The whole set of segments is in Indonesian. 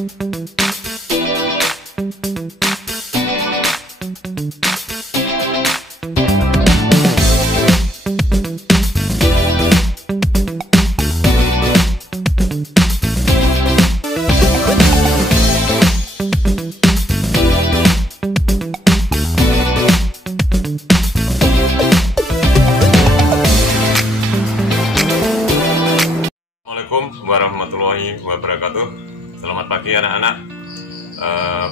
Assalamualaikum warahmatullahi wabarakatuh. Selamat pagi anak-anak.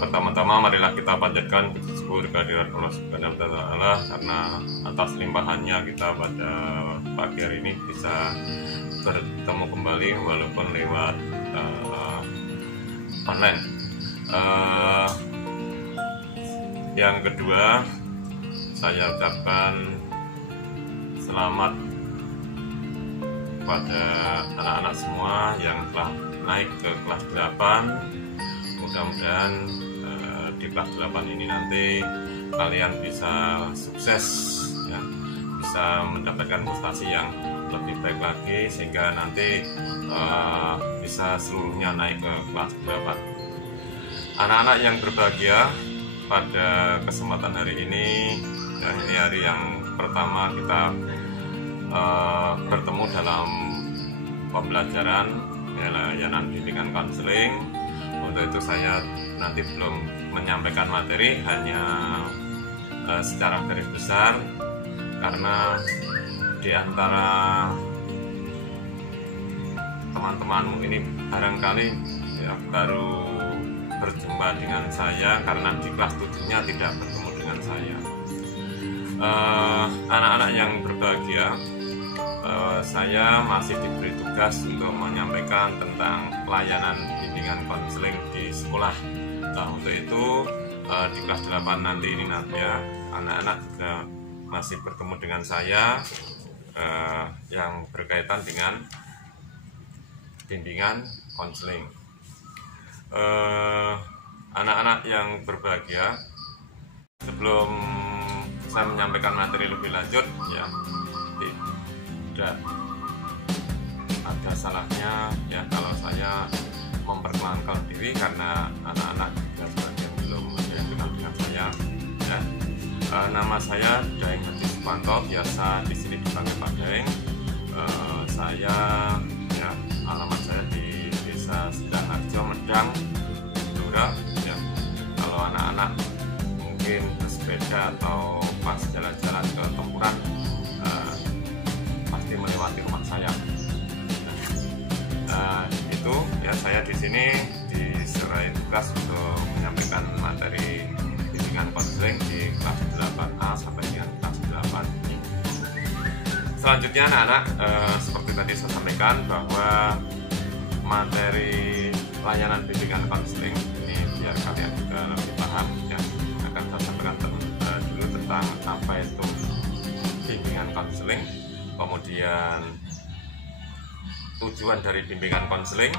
Pertama-tama marilah kita panjatkan syukur kehadirat Allah Subhanahu wa Ta'ala, karena atas limpahannya kita pada pagi hari ini bisa bertemu kembali walaupun lewat online. Yang kedua, saya ucapkan selamat pada anak-anak semua yang telah naik ke kelas 8. Mudah-mudahan di kelas 8 ini nanti kalian bisa sukses ya, bisa mendapatkan prestasi yang lebih baik lagi, sehingga nanti bisa seluruhnya naik ke kelas 8. Anak-anak yang berbahagia, pada kesempatan hari ini, ya, ini hari yang pertama kita bertemu dalam pembelajaran layanan bimbingan konseling. Untuk itu saya nanti belum menyampaikan materi, hanya secara garis besar, karena di antara teman-temanmu ini barangkali ya, baru berjumpa dengan saya karena di kelas 7-nya tidak bertemu dengan saya. Anak-anak yang berbahagia, saya masih diberi tugas untuk menyampaikan tentang layanan bimbingan konseling di sekolah. Untuk itu di kelas 8 nanti ini ya, anak-anak juga masih bertemu dengan saya yang berkaitan dengan bimbingan konseling. Anak-anak yang berbahagia, sebelum saya menyampaikan materi lebih lanjut, ya tidak ada salahnya ya kalau saya memperkenalkan diri, karena anak-anak juga sebagian belum kenal dengan saya ya. Nama saya Daeng Hadi Supanto, biasa di sini dipanggil Pak Daeng. Saya ya, alamat saya di Desa Sidaharjo, Medang, Madura ya. Kalau anak-anak mungkin bersepeda atau pas jalan-jalan ke Tempuran, pasti melewati rumah saya. Itu ya, saya di sini diserai tugas untuk menyampaikan materi bimbingan konseling di kelas 8A sampai dengan kelas 8 ini. Selanjutnya anak-anak, seperti tadi saya sampaikan bahwa materi layanan bimbingan konseling ini, biar kalian juga lebih paham ya, akan saya sampaikan dulu tentang apa itu bimbingan konseling, kemudian tujuan dari bimbingan konseling,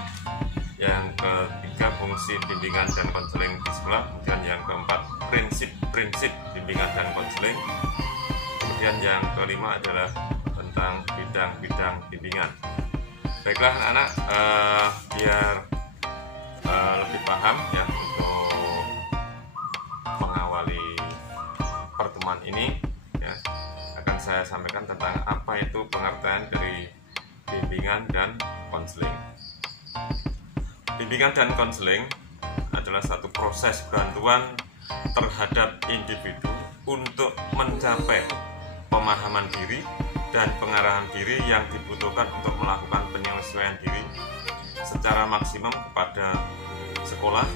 yang ketiga fungsi bimbingan dan konseling di sekolah, kemudian yang keempat prinsip-prinsip bimbingan dan konseling, kemudian yang kelima adalah tentang bidang-bidang bimbingan. Baiklah anak-anak, biar lebih paham ya untuk mengawali pertemuan ini ya, akan saya sampaikan tentang apa itu pengertian dari bimbingan dan konseling. Bimbingan dan konseling adalah satu proses bantuan terhadap individu untuk mencapai pemahaman diri dan pengarahan diri yang dibutuhkan untuk melakukan penyesuaian diri secara maksimum kepada sekolah,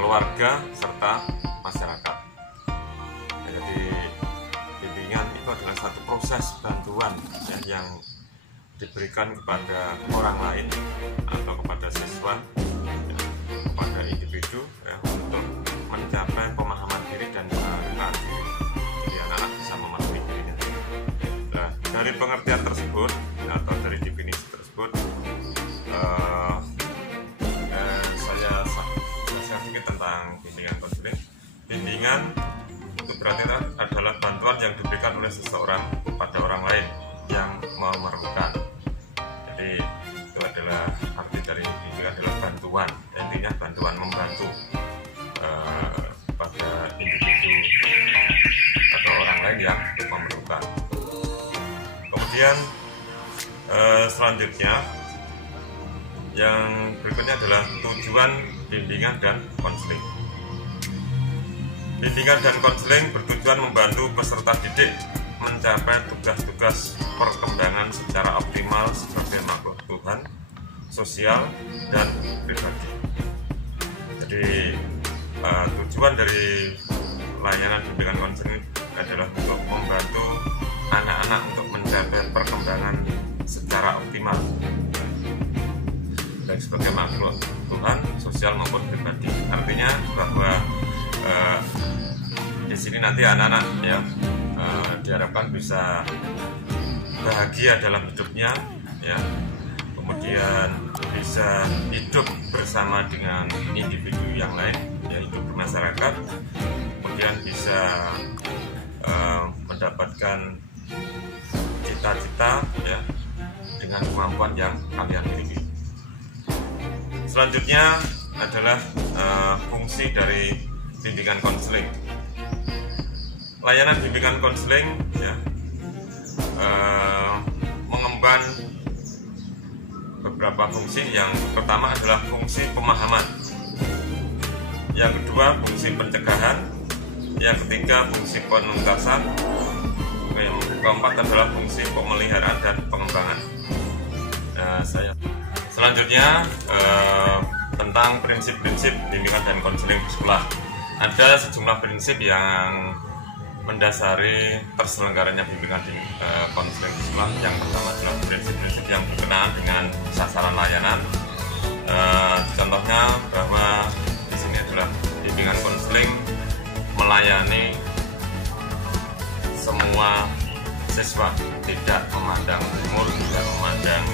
keluarga, serta masyarakat. Jadi bimbingan itu adalah satu proses bantuan ya, yang diberikan kepada orang lain atau kepada siswa ya, kepada individu ya, untuk mencapai pemahaman diri dan pengarahan diri. Jadi anak-anak bisa memahami dirinya. Nah, dari pengertian tersebut atau dari definisi tersebut, saya sedikit tentang bimbingan konseling. Bimbingan itu berarti adalah bantuan yang diberikan oleh seseorang pada orang lain yang memerlukan. Jadi itu adalah arti dari bimbingan, adalah bantuan. Intinya Kemudian selanjutnya yang berikutnya adalah tujuan bimbingan dan konseling. Bimbingan dan konseling bertujuan membantu peserta didik mencapai tugas-tugas perkembangan secara optimal sebagai makhluk Tuhan, sosial, dan pribadi. Jadi tujuan dari layanan bimbingan konseling adalah untuk membantu anak-anak untuk mencapai perkembangan secara optimal, baik sebagai makhluk Tuhan, sosial maupun pribadi. Artinya bahwa di sini nanti anak-anak ya diharapkan bisa bahagia dalam hidupnya, ya, kemudian bisa hidup bersama dengan individu yang lain, ya, hidup bermasyarakat, kemudian bisa mendapatkan cita-cita, ya, dengan kemampuan yang kalian miliki. Selanjutnya adalah fungsi dari bimbingan konseling. Layanan bimbingan konseling, ya, mengemban beberapa fungsi. Yang pertama adalah fungsi pemahaman, yang kedua fungsi pencegahan, yang ketiga fungsi penuntasan, yang keempat adalah fungsi pemeliharaan dan pengembangan. Selanjutnya tentang prinsip-prinsip bimbingan dan konseling di sekolah. Ada sejumlah prinsip yang mendasari terselenggaranya bimbingan konseling di sekolah. Yang pertama adalah prinsip-prinsip yang berkenaan dengan sasaran layanan. Contohnya bahwa di sini adalah bimbingan konseling melayani semua siswa, tidak memandang umur, tidak memandang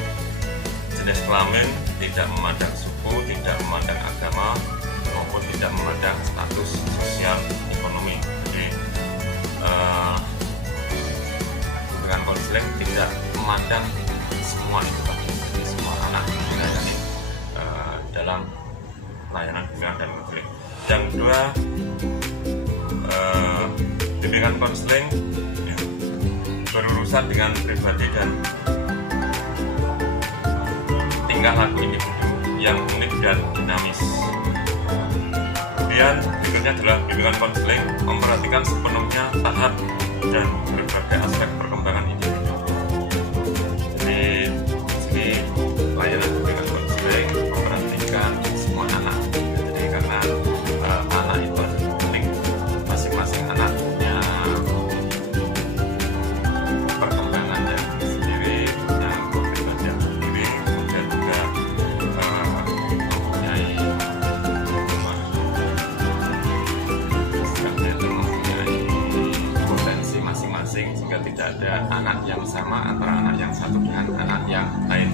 jenis kelamin, tidak memandang suku, tidak memandang agama, maupun tidak memandang status sosial ekonomi. Jadi dengan konseling tidak memandang semua itu, jadi semua anak dilayani dalam layanan bimbingan dan konseling. Yang kedua, bimbingan konseling, ya, berurusan dengan pribadi dan tingkah laku individu yang unik dan dinamis. Kemudian berikutnya adalah bimbingan konseling memperhatikan sepenuhnya tahap dan berbagai aspek perkembangan individu. Jadi sini layanan bimbingan konseling memperhatikan semua anak. Jadi karena anak itu unik, masing-masing anak punya perkembangannya sendiri, punya kepribadian sendiri, kemudian juga mempunyai potensi masing-masing, sehingga tidak ada anak yang sama antara anak yang satu dengan anak yang lain.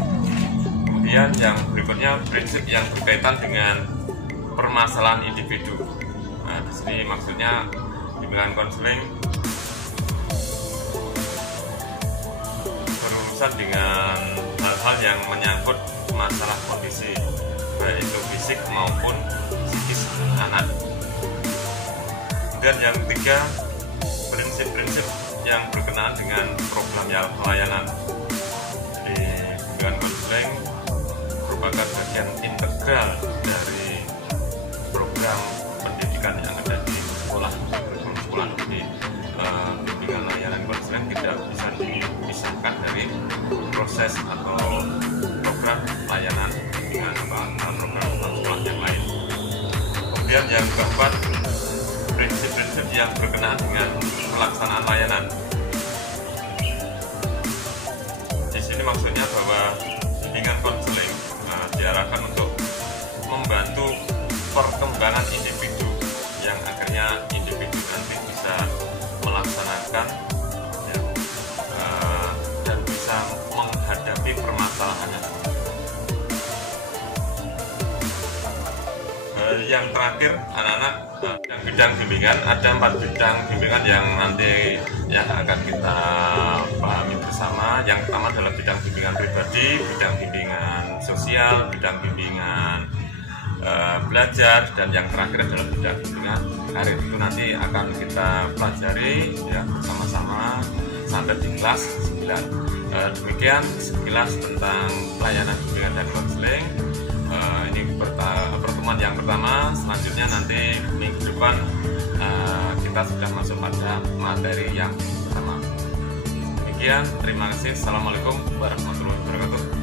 Kemudian yang berikutnya prinsip yang berkaitan dengan permasalahan individu. Nah, di sini maksudnya bimbingan konseling berurusan dengan hal-hal yang menyangkut masalah kondisi baik itu fisik maupun psikis anak. Dan yang ketiga, prinsip-prinsip yang berkenaan dengan program pelayanan. Jadi bimbingan konseling merupakan bagian integral dari program pendidikan yang ada di sekolah. Jadi bimbingan layanan konseling tidak bisa dipisahkan dari proses atau program layanan bimbingan atau program sekolah yang lain. Kemudian yang keempat, prinsip-prinsip yang berkenaan dengan pelaksanaan layanan. Di sini maksudnya bahwa bimbingan konseling diarahkan untuk membantu perkembangan individu yang akhirnya individu nanti bisa melaksanakan, ya, dan bisa menghadapi permasalahannya. Yang terakhir, anak-anak, bidang bimbingan ada 4 bidang bimbingan yang nanti yang akan kita pahami bersama. Yang pertama adalah bidang bimbingan pribadi, bidang bimbingan sosial, bidang bimbingan belajar, dan yang terakhir adalah bidang bimbingan karir. Itu nanti akan kita pelajari, ya, bersama-sama sampai di kelas 9. Demikian sekilas tentang pelayanan bimbingan dan konseling. Ini pertemuan yang pertama. Selanjutnya nanti minggu depan kita sudah masuk pada materi yang pertama. Demikian, terima kasih. Assalamualaikum warahmatullahi wabarakatuh.